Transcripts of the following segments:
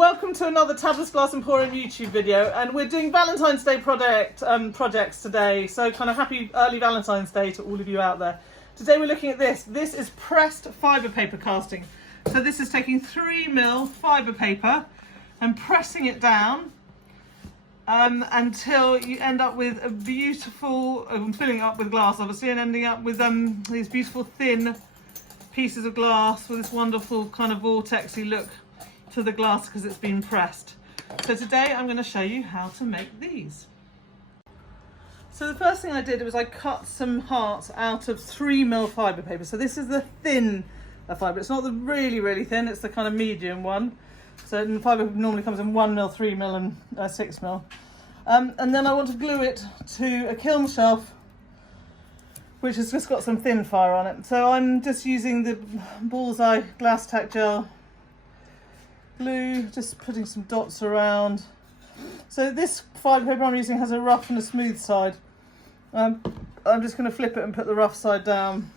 Welcome to another Tabitha's Glass Emporium YouTube video, and we're doing Valentine's Day projects today, so kind of happy early Valentine's Day to all of you out there. Today we're looking at this. This is pressed fibre paper casting. So this is taking 3mm fibre paper and pressing it down until you end up with a beautiful, filling it up with glass obviously, and ending up with these beautiful thin pieces of glass with this wonderful kind of vortexy look to the glass because it's been pressed. So today I'm going to show you how to make these. So the first thing I did was I cut some hearts out of 3mm fibre paper. So this is the thin fibre. It's not the really thin, it's the kind of medium one. So the fibre normally comes in 1mm, 3mm and 6mm. And then I want to glue it to a kiln shelf which has just got some thin fire on it. So I'm just using the Bullseye glass tack gel glue, just putting some dots around. So this fibre paper I'm using has a rough and a smooth side. I'm just going to flip it and put the rough side down.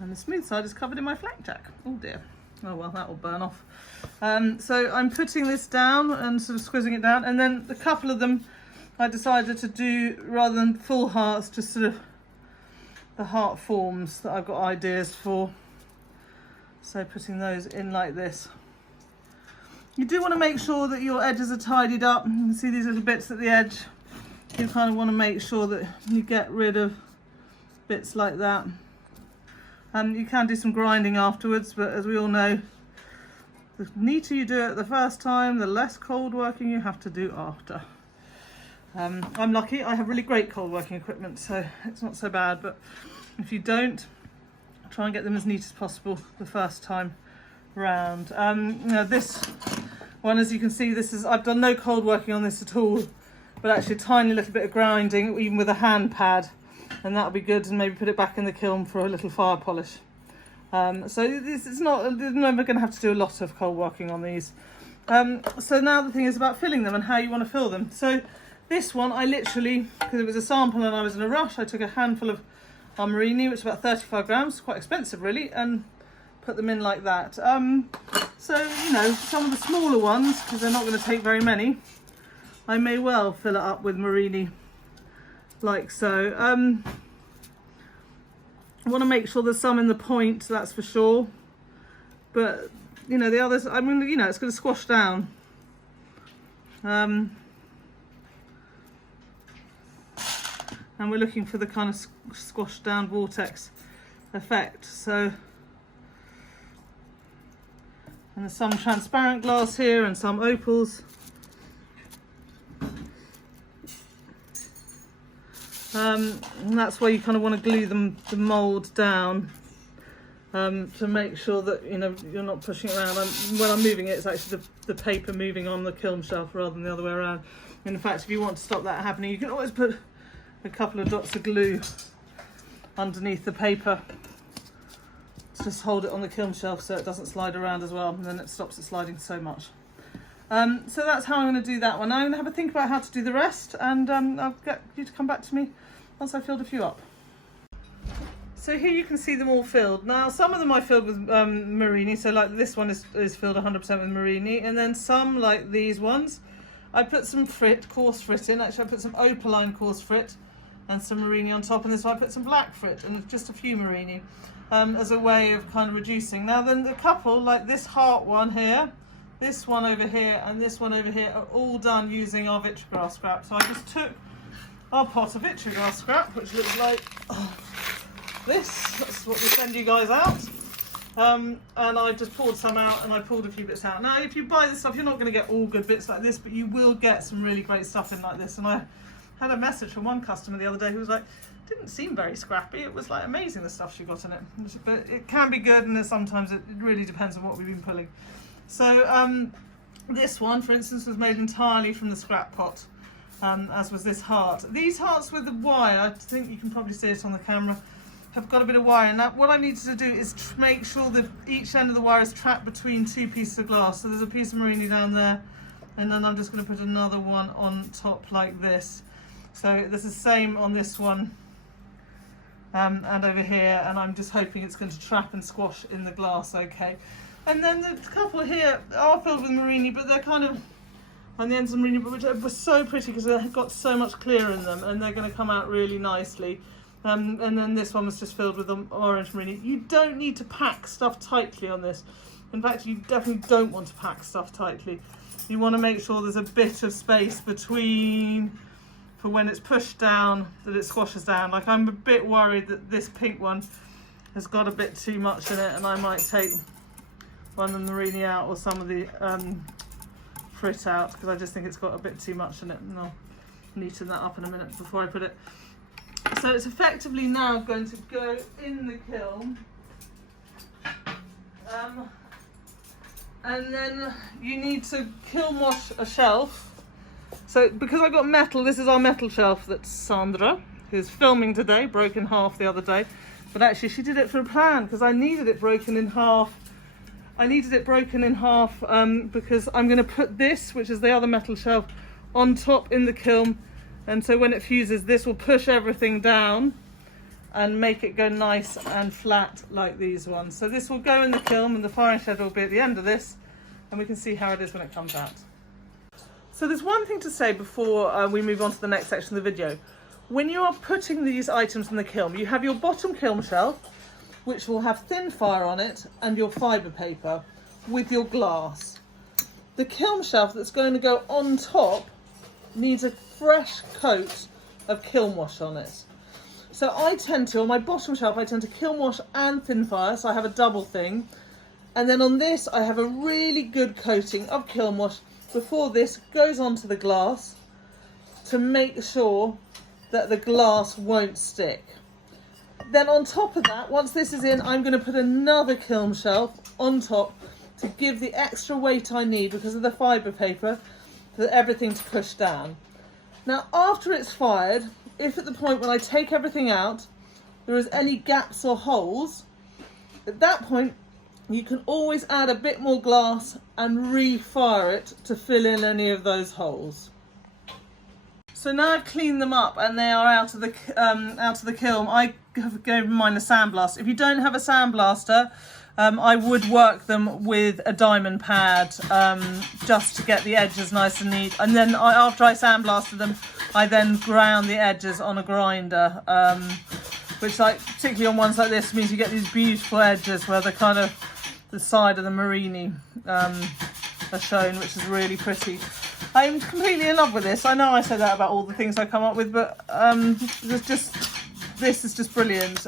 And the smooth side is covered in my flak jack. Oh dear. Oh well, that will burn off. So I'm putting this down and sort of squeezing it down, and then a couple of them I decided to do, rather than full hearts, just sort of the heart forms that I've got ideas for. So putting those in like this. You do want to make sure that your edges are tidied up. You can see these little bits at the edge. You kind of want to make sure that you get rid of bits like that. You can do some grinding afterwards, but as we all know, the neater you do it the first time, the less cold working you have to do after. I'm lucky, I have really great cold working equipment, so it's not so bad, but if you don't, try and get them as neat as possible the first time round. Now this one, as you can see, I've done no cold working on this at all, but actually a tiny little bit of grinding, even with a hand pad, and that'll be good, and maybe put it back in the kiln for a little fire polish. So this is not, you're never going to have to do a lot of cold working on these. So now the thing is about filling them and how you want to fill them. So this one I literally, because it was a sample and I was in a rush, I took a handful of murrine, which is about 35 grams, quite expensive really, and put them in like that. So, you know, some of the smaller ones, because they're not going to take very many, I may well fill it up with murrine like so. I want to make sure there's some in the point, that's for sure. But, you know, the others, I mean, you know, it's going to squash down. And we're looking for the kind of squash down vortex effect. So, and there's some transparent glass here and some opals. And that's where you kind of want to glue the mould down to make sure that, you know, you're not pushing it around. When I'm moving it, it's actually the paper moving on the kiln shelf rather than the other way around. And in fact, if you want to stop that happening, you can always put a couple of dots of glue underneath the paper. Just hold it on the kiln shelf so it doesn't slide around as well, and then it stops it sliding so much. So that's how I'm going to do that one. Now I'm going to have a think about how to do the rest, and I'll get you to come back to me once I've filled a few up. So here you can see them all filled. Now some of them I filled with murrine, so like this one is filled 100% with murrine, and then some, like these ones, I put some coarse frit in. Actually I put some opaline coarse frit and some murrine on top, and this one I put some black frit and just a few murrine as a way of kind of reducing. Now then the couple, like this heart one here, this one over here and this one over here, are all done using our vitrigraph scrap. So I just took our pot of vitrigraph scrap, which looks like this. That's what we send you guys out. And I just poured some out, and I pulled a few bits out. Now if you buy this stuff, you're not going to get all good bits like this, but you will get some really great stuff in like this. And I had a message from one customer the other day who was like, didn't seem very scrappy, it was like amazing the stuff she got in it. But it can be good, and then sometimes it really depends on what we've been pulling. So this one, for instance, was made entirely from the scrap pot, as was this heart. These hearts with the wire, I think you can probably see it on the camera, have got a bit of wire. Now what I needed to do is make sure that each end of the wire is trapped between two pieces of glass. So there's a piece of murrine down there, and then I'm just going to put another one on top like this. So there's the same on this one and over here, and I'm just hoping it's going to trap and squash in the glass okay. And then the couple here are filled with murrine, but they're kind of on the ends of murrine, but which were so pretty because they've got so much clear in them, and they're going to come out really nicely. And then this one was just filled with orange murrine. You don't need to pack stuff tightly on this. In fact, you definitely don't want to pack stuff tightly. You want to make sure there's a bit of space between, for when it's pushed down, that it squashes down. Like, I'm a bit worried that this pink one has got a bit too much in it, and I might take one of the murrine out or some of the frit out, because I just think it's got a bit too much in it, and I'll neaten that up in a minute before I put it. So it's effectively now going to go in the kiln. And then you need to kiln wash a shelf. So because I got metal, this is our metal shelf that Sandra, who's filming today, broke in half the other day. But actually she did it for a plan, because I needed it broken in half. Because I'm going to put this, which is the other metal shelf, on top in the kiln. And so when it fuses, this will push everything down and make it go nice and flat like these ones. So this will go in the kiln, and the firing shed will be at the end of this, and we can see how it is when it comes out. So there's one thing to say before we move on to the next section of the video. When you are putting these items in the kiln, you have your bottom kiln shelf, which will have thin fire on it, and your fibre paper with your glass. The kiln shelf that's going to go on top needs a fresh coat of kiln wash on it. So I tend to, on my bottom shelf, I tend to kiln wash and thin fire, so I have a double thing. And then on this, I have a really good coating of kiln wash before this goes onto the glass to make sure that the glass won't stick. Then on top of that, once this is in, I'm going to put another kiln shelf on top to give the extra weight I need because of the fibre paper for everything to push down. Now, after it's fired, if at the point when I take everything out, there is any gaps or holes, at that point, you can always add a bit more glass and re-fire it to fill in any of those holes. So now I've cleaned them up and they are out of the kiln. I have given mine a sandblast. If you don't have a sandblaster, I would work them with a diamond pad just to get the edges nice and neat. And then after I sandblasted them, I then ground the edges on a grinder, which, like, particularly on ones like this, means you get these beautiful edges where the kind of the side of the murrine are shown, which is really pretty. I'm completely in love with this. I know I said that about all the things I come up with, but this is just brilliant.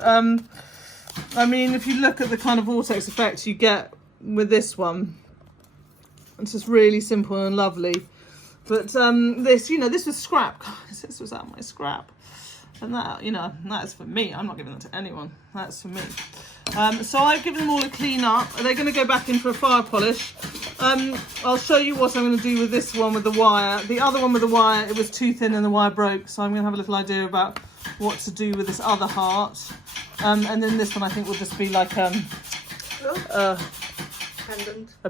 I mean, if you look at the kind of vortex effect you get with this one, it's just really simple and lovely. But this, you know, this was scrap. Guys, this was out of my scrap. And that, you know, that is for me. I'm not giving that to anyone. That's for me. So I've given them all a clean up. They're going to go back in for a fire polish. I'll show you what I'm going to do with this one with the wire. The other one with the wire, it was too thin and the wire broke. So I'm going to have a little idea about what to do with this other heart. And then this one I think will just be like pendant. A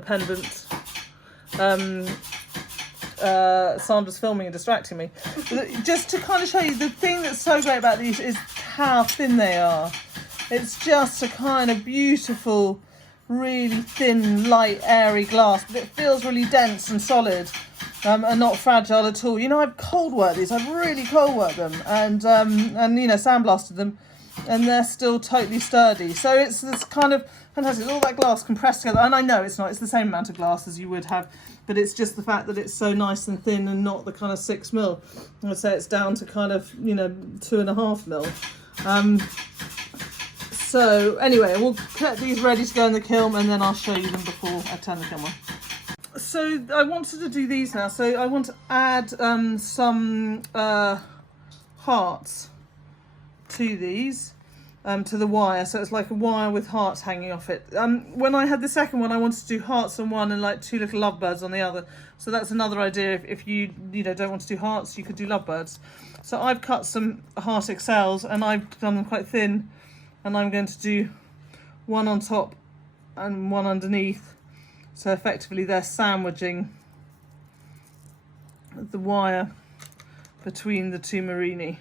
pendant. Sandra's filming and distracting me. Just to kind of show you, the thing that's so great about these is how thin they are. It's just a kind of beautiful, really thin, light, airy glass, but it feels really dense and solid and not fragile at all. You know, I've cold worked these. I've really cold worked them and you know, sandblasted them, and they're still totally sturdy. So it's this kind of fantastic. All that glass compressed together, and I know it's not. It's the same amount of glass as you would have, but it's just the fact that it's so nice and thin and not the kind of 6 mil. I would say it's down to kind of, you know, 2.5 mil. So anyway, we'll get these ready to go in the kiln, and then I'll show you them before I turn the kiln on. So I wanted to do these now. So I want to add some hearts to these, to the wire. So it's like a wire with hearts hanging off it. When I had the second one, I wanted to do hearts on one and like 2 little lovebirds on the other. So that's another idea. If you know, don't want to do hearts, you could do lovebirds. So I've cut some heart XLs and I've done them quite thin. And I'm going to do one on top and one underneath. So effectively they're sandwiching the wire between the 2 murrine.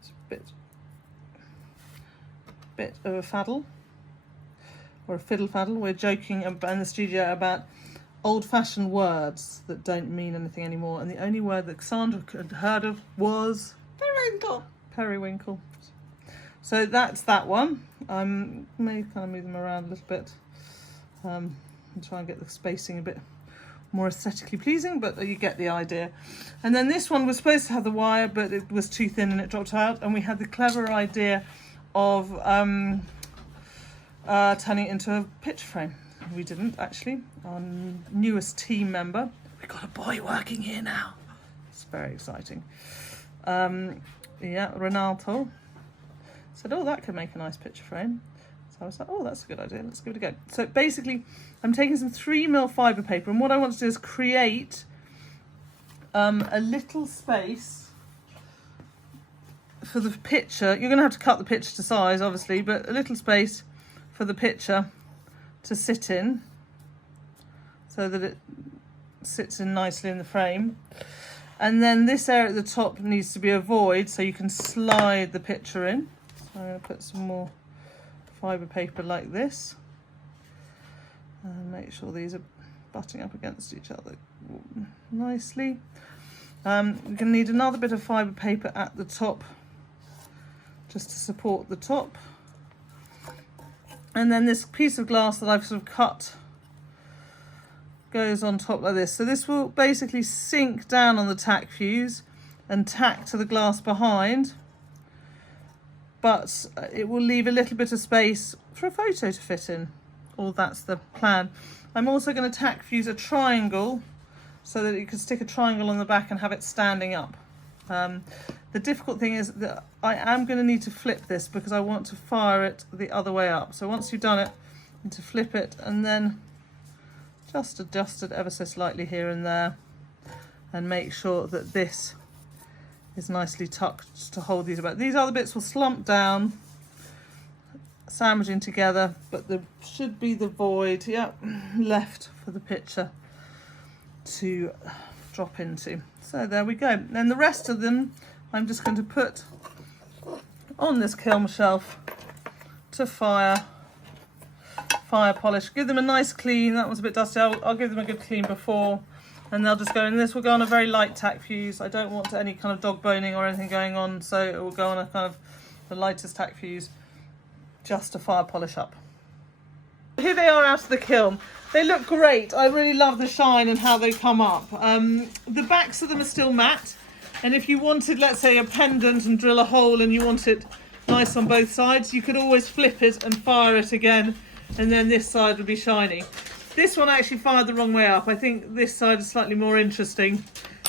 It's a bit of a faddle, or a fiddle faddle. We're joking in the studio about old-fashioned words that don't mean anything anymore, and the only word that Cassandra had heard of was periwinkle. Periwinkle. So that's that one. I may kind of move them around a little bit and try and get the spacing a bit more aesthetically pleasing, but you get the idea. And then this one was supposed to have the wire, but it was too thin and it dropped out, and we had the clever idea of turning it into a picture frame. We didn't, actually. Our newest team member, we've got a boy working here now. It's very exciting. Yeah, Ronaldo said, oh, that could make a nice picture frame. So I was like, oh, that's a good idea, let's give it a go. So basically, I'm taking some 3mm fibre paper, and what I want to do is create a little space for the picture. You're going to have to cut the picture to size, obviously, but a little space for the picture to sit in so that it sits in nicely in the frame. And then this area at the top needs to be a void, so you can slide the picture in. So I'm going to put some more fibre paper like this and make sure these are butting up against each other nicely. We're going to need another bit of fibre paper at the top just to support the top, and then this piece of glass that I've sort of cut goes on top like this. So this will basically sink down on the tack fuse and tack to the glass behind, but it will leave a little bit of space for a photo to fit in, or that's the plan. I'm also going to tack fuse a triangle so that you can stick a triangle on the back and have it standing up. The difficult thing is that I am going to need to flip this because I want to fire it the other way up. So once you've done it, you need to flip it and then just adjust it ever so slightly here and there, and make sure that this is nicely tucked to hold these about. These other bits will slump down, sandwiching together, but there should be the void, left for the picture to drop into. So there we go. Then the rest of them I'm just going to put on this kiln shelf to fire polish. Give them a nice clean. That one's a bit dusty. I'll give them a good clean before, and they'll just go in. This will go on a very light tack fuse. I don't want any kind of dog boning or anything going on, so it will go on a kind of the lightest tack fuse just to fire polish up. Here they are out of the kiln. They look great. I really love the shine and how they come up. The backs of them are still matte, and if you wanted, let's say, a pendant and drill a hole and you want it nice on both sides, you could always flip it and fire it again, and then this side would be shiny. This one actually fired the wrong way up. I think this side is slightly more interesting,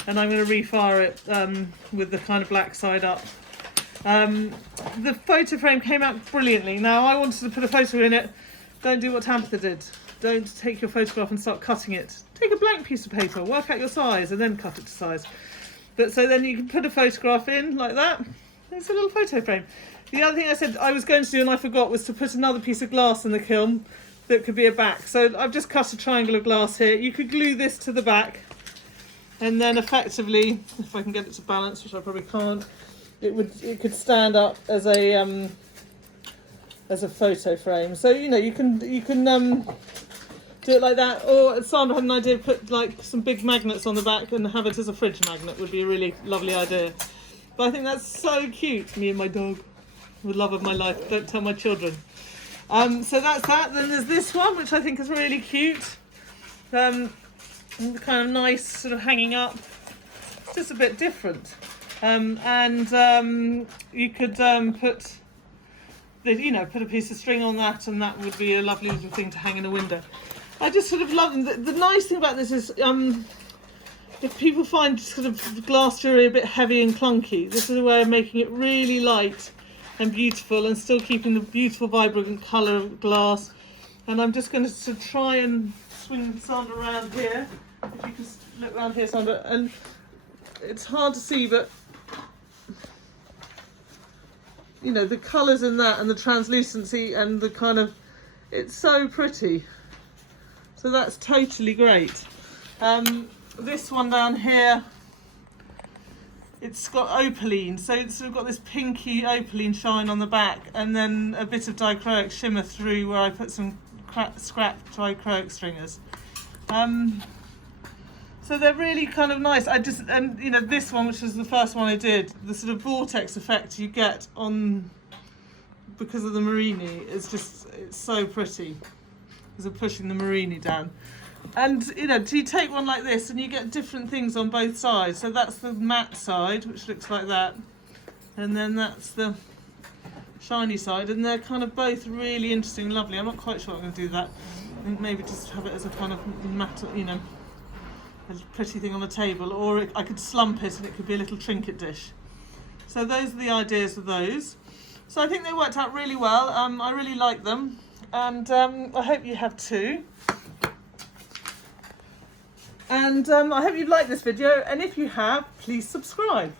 and I'm going to refire it with the kind of black side up. The photo frame came out brilliantly. Now I wanted to put a photo in it. Don't do what Tabitha did. Don't take your photograph and start cutting it. Take a blank piece of paper, work out your size, and then cut it to size. But so then you can put a photograph in like that. It's a little photo frame. The other thing I said I was going to do and I forgot was to put another piece of glass in the kiln that could be a back. So I've just cut a triangle of glass here. You could glue this to the back, and then effectively, if I can get it to balance, which I probably can't, it could stand up as a photo frame. So you can do it like that, or Sandra had an idea, put like some big magnets on the back and have it as a fridge magnet. Would be a really lovely idea. But I think that's so cute. Me and my dog, the love of my life. Don't tell my children. So that's that. Then there's this one, which I think is really cute. Kind of nice, sort of hanging up. It's just a bit different. You could put a piece of string on that, and that would be a lovely little thing to hang in a window. I just sort of love them. The nice thing about this is, if people find sort of glass jewellery a bit heavy and clunky, this is a way of making it really light and beautiful, and still keeping the beautiful vibrant colour of glass. And I'm just going to try and swing Sandra around here. If you can look around here, Sandra, and it's hard to see, but the colours in that and the translucency and the kind of, it's so pretty. So that's totally great. This one down here it's got opaline, so it's sort of got this pinky opaline shine on the back, and then a bit of dichroic shimmer through where I put some scrap dichroic stringers. So they're really kind of nice. And you know, this one, which was the first one I did, the sort of vortex effect you get on because of the murrine is just, it's so pretty because of pushing the murrine down. And you know, you take one like this and you get different things on both sides. So that's the matte side, which looks like that, and then that's the shiny side, and they're kind of both really interesting, lovely. I'm not quite sure I'm going to do that. I think maybe just have it as a kind of matte, you know, a pretty thing on the table, or I could slump it and it could be a little trinket dish. So those are the ideas of those. So I think they worked out really well. I really like them, and I hope you have too. And I hope you like this video, and if you have, please subscribe.